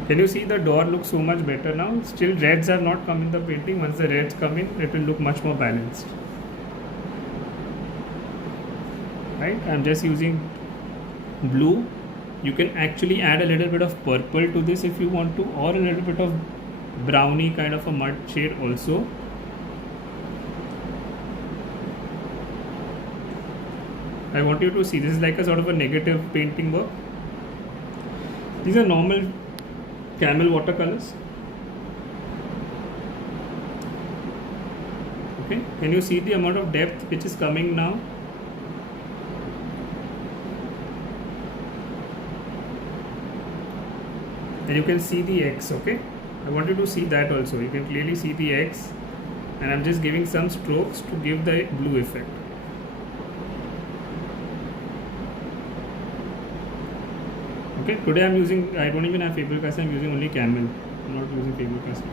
Can you see the door looks so much better now? Still reds have not come in the painting. Once the reds come in, it will look much more balanced. Right? I'm just using blue. You can actually add a little bit of purple to this if you want to, or a little bit of browny kind of a mud shade also. I want you to see this is like a sort of a negative painting work. These are normal camel watercolors. Okay, can you see the amount of depth which is coming now? And you can see the X. Okay, I want you to see that also. You can clearly see the X, and I'm just giving some strokes to give the blue effect. Okay, today I'm using, I don't even have Faber-Castell, I'm using only Camel. I'm not using Faber-Castell.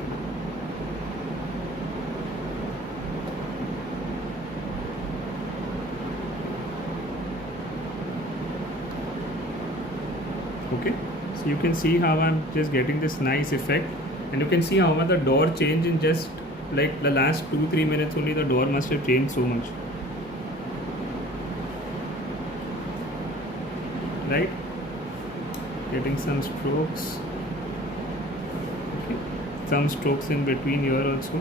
Okay, so you can see how I'm just getting this nice effect, and you can see how much the door changed in just like the last 2-3 minutes only. The door must have changed so much, right? Getting some strokes. Okay, some strokes in between here also.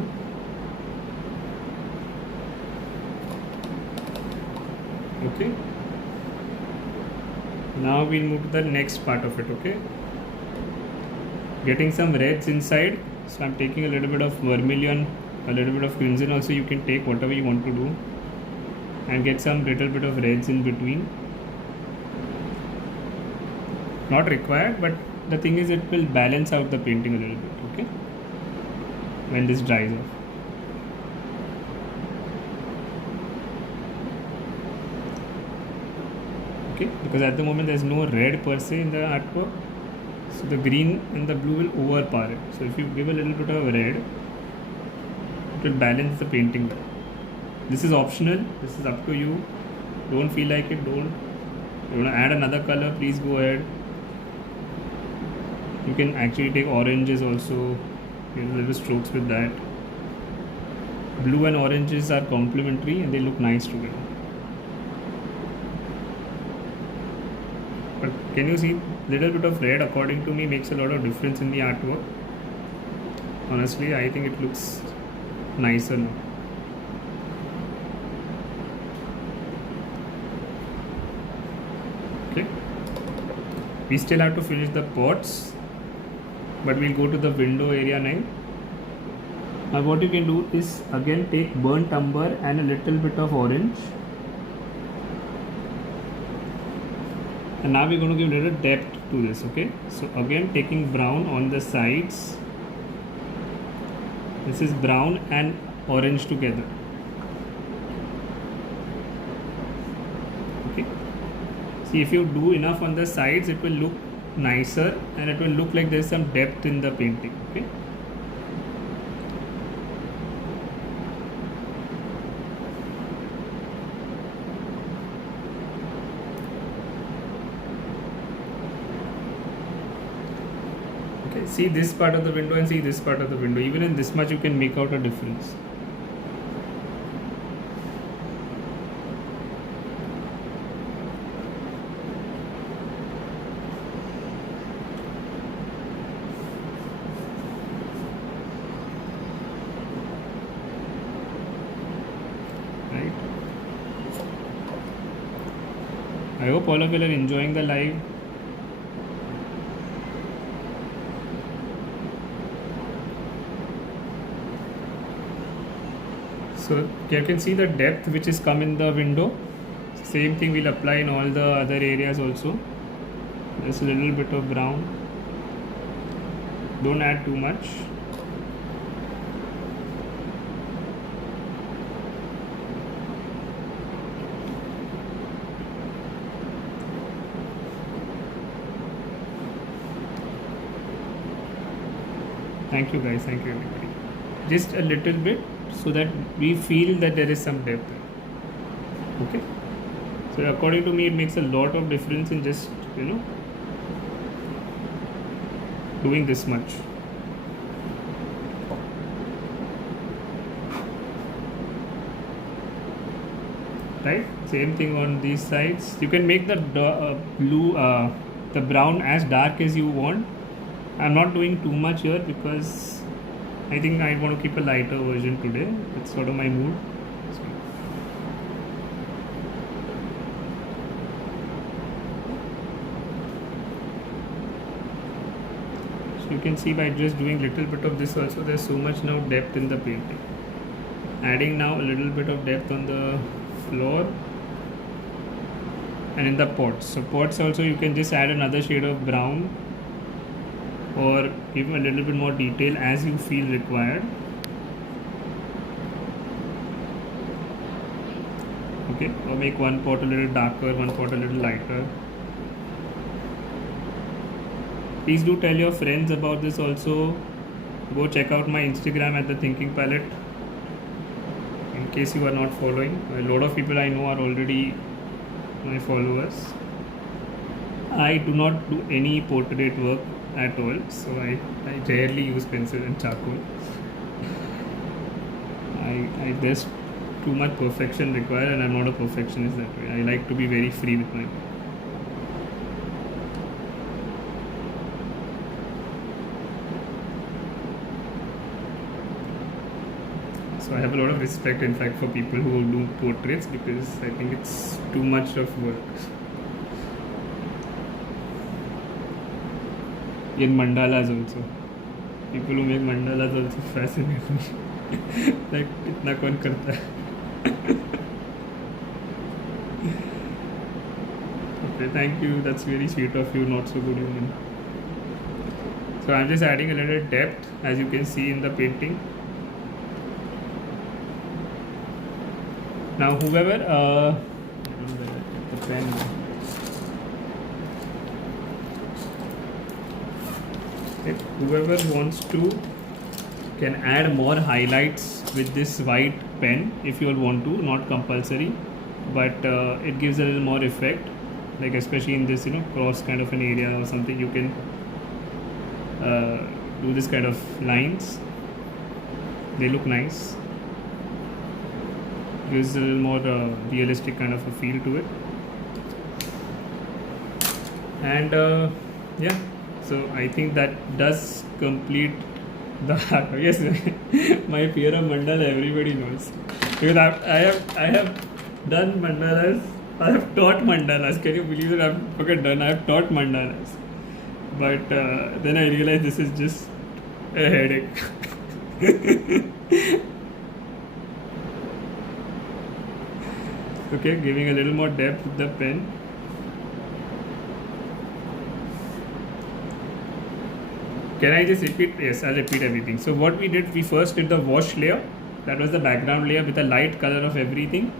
Okay, now we'll move to the next part of it. Okay, getting some reds inside, so I'm taking a little bit of vermilion, a little bit of crimson also. You can take whatever you want to do, and get some little bit of reds in between. Not required, but the thing is it will balance out the painting a little bit. Okay, when this dries off. Okay, because at the moment there's no red per se in the artwork, so the green and the blue will overpower it. So if you give a little bit of red, it will balance the painting well. This is optional, this is up to you. Don't feel like it, don't. You want to add another color, please go ahead. You can actually take oranges also, get a little strokes with that. Blue and oranges are complementary and they look nice together. But can you see little bit of red, according to me, makes a lot of difference in the artwork. Honestly, I think it looks nicer now. Okay, we still have to finish the pots, but we'll go to the window area now. Now what you can do is again take burnt umber and a little bit of orange. And now we're going to give a little depth to this. Okay, so again taking brown on the sides. This is brown and orange together. Okay, see, if you do enough on the sides, it will look nicer and it will look like there's some depth in the painting. Okay, okay, see this part of the window and see this part of the window. Even in this much you can make out a difference. Right, I hope all of you are enjoying the live. So you can see the depth which is come in the window. Same thing will apply in all the other areas also. Just a little bit of brown. Don't add too much. Thank you guys, thank you everybody. Just a little bit so that we feel that there is some depth. Okay, so according to me it makes a lot of difference in just doing this much. Right, same thing on these sides. You can make the the brown as dark as you want. I'm not doing too much here because I think I want to keep a lighter version today. It's sort of my mood. So you can see by just doing little bit of this also, there's so much now depth in the painting. Adding now a little bit of depth on the floor and in the pots. So pots also you can just add another shade of brown or give a little bit more detail as you feel required. Okay, or make one pot a little darker, one pot a little lighter. Please do tell your friends about this also. Go check out my Instagram at the Thinking Palette. In case you are not following, a lot of people I know are already my followers. I do not do any portrait work at all, so I rarely use pencil and charcoal. I there's too much perfection required and I'm not a perfectionist that way. I like to be very free with my work. So I have a lot of respect in fact for people who do portraits because I think it's too much of work. In mandalas also. People who make mandalas also fascinate me. Like, itna kaun karta hai? Okay, thank you. That's very sweet of you. Not so good human. So I'm just adding a little depth, as you can see in the painting. Now, whoever the pen. If whoever wants to can add more highlights with this white pen if you all want to, not compulsory, but it gives a little more effect, like especially in this cross kind of an area or something, you can do this kind of lines. They look nice, gives a little more realistic kind of a feel to it. And yeah, so I think that does complete the art. Yes, my fear of mandala everybody knows, because I have done mandalas. I have taught mandalas. Can you believe it? I have taught mandalas, but then I realized this is just a headache. Okay, giving a little more depth with the pen. Can I just repeat? Yes, I'll repeat everything. So what we did, we first did the wash layer. That was the background layer with a light color of everything.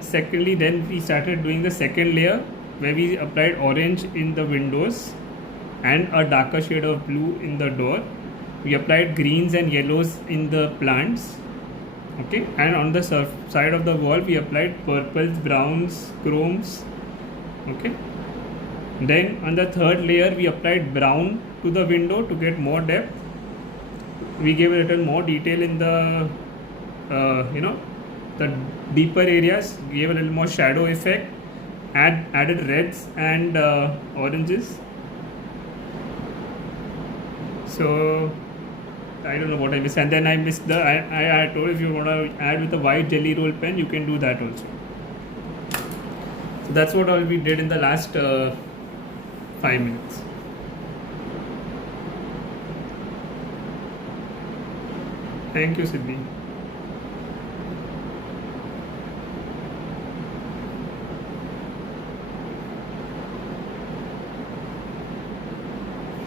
Secondly, then we started doing the second layer where we applied orange in the windows and a darker shade of blue in the door. We applied greens and yellows in the plants. Okay, and on the side of the wall we applied purples, browns, chromes. Okay, then on the third layer we applied brown to the window to get more depth. We gave a little more detail in the the deeper areas, gave a little more shadow effect, added reds and oranges. So I don't know what I missed, and then I missed the I told if you want to add with a white jelly roll pen, you can do that also. So that's what all we did in the last 5 minutes. Thank you, Siddhi.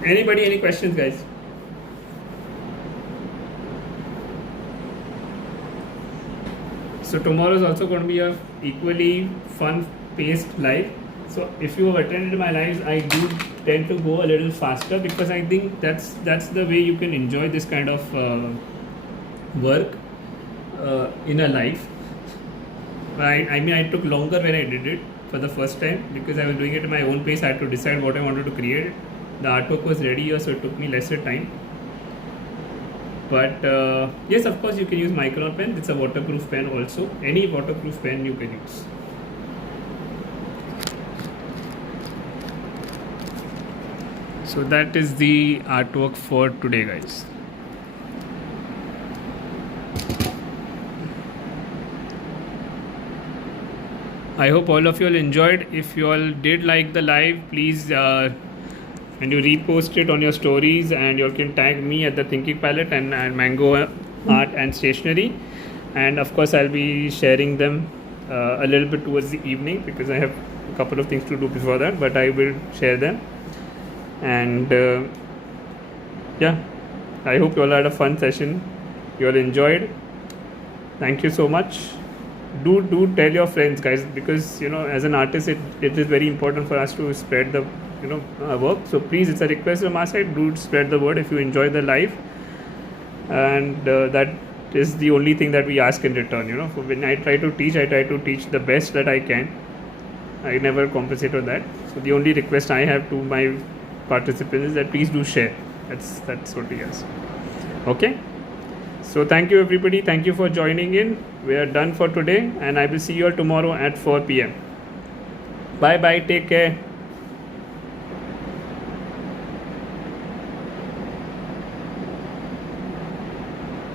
Anybody, any questions, guys? So tomorrow is also going to be a equally fun paced live. So if you have attended my lives, I do tend to go a little faster because I think that's the way you can enjoy this kind of work in a live. I mean I took longer when I did it for the first time because I was doing it at my own pace. I had to decide what I wanted to create. The artwork was ready here, so it took me lesser time. But yes, of course you can use Micron pen. It's a waterproof pen also. Any waterproof pen you can use. So that is the artwork for today, guys. I hope all of you all enjoyed. If you all did like the live, please and you repost it on your stories, and you all can tag me at the Thinking Palette and Mango Art and Stationery, and of course I'll be sharing them a little bit towards the evening because I have a couple of things to do before that, but I will share them. And yeah, I hope you all had a fun session. You all enjoyed. Thank you so much. Do tell your friends, guys, because as an artist it is very important for us to spread the work. So please, it's a request from our side, do spread the word if you enjoy the live, and that is the only thing that we ask in return. When I try to teach the best that I can. I never compensate on that. So the only request I have to my participants is that please do share. That's what we ask. Okay, so thank you everybody, thank you for joining in. We are done for today, and I will see you all tomorrow at 4 p.m. Bye bye, take care.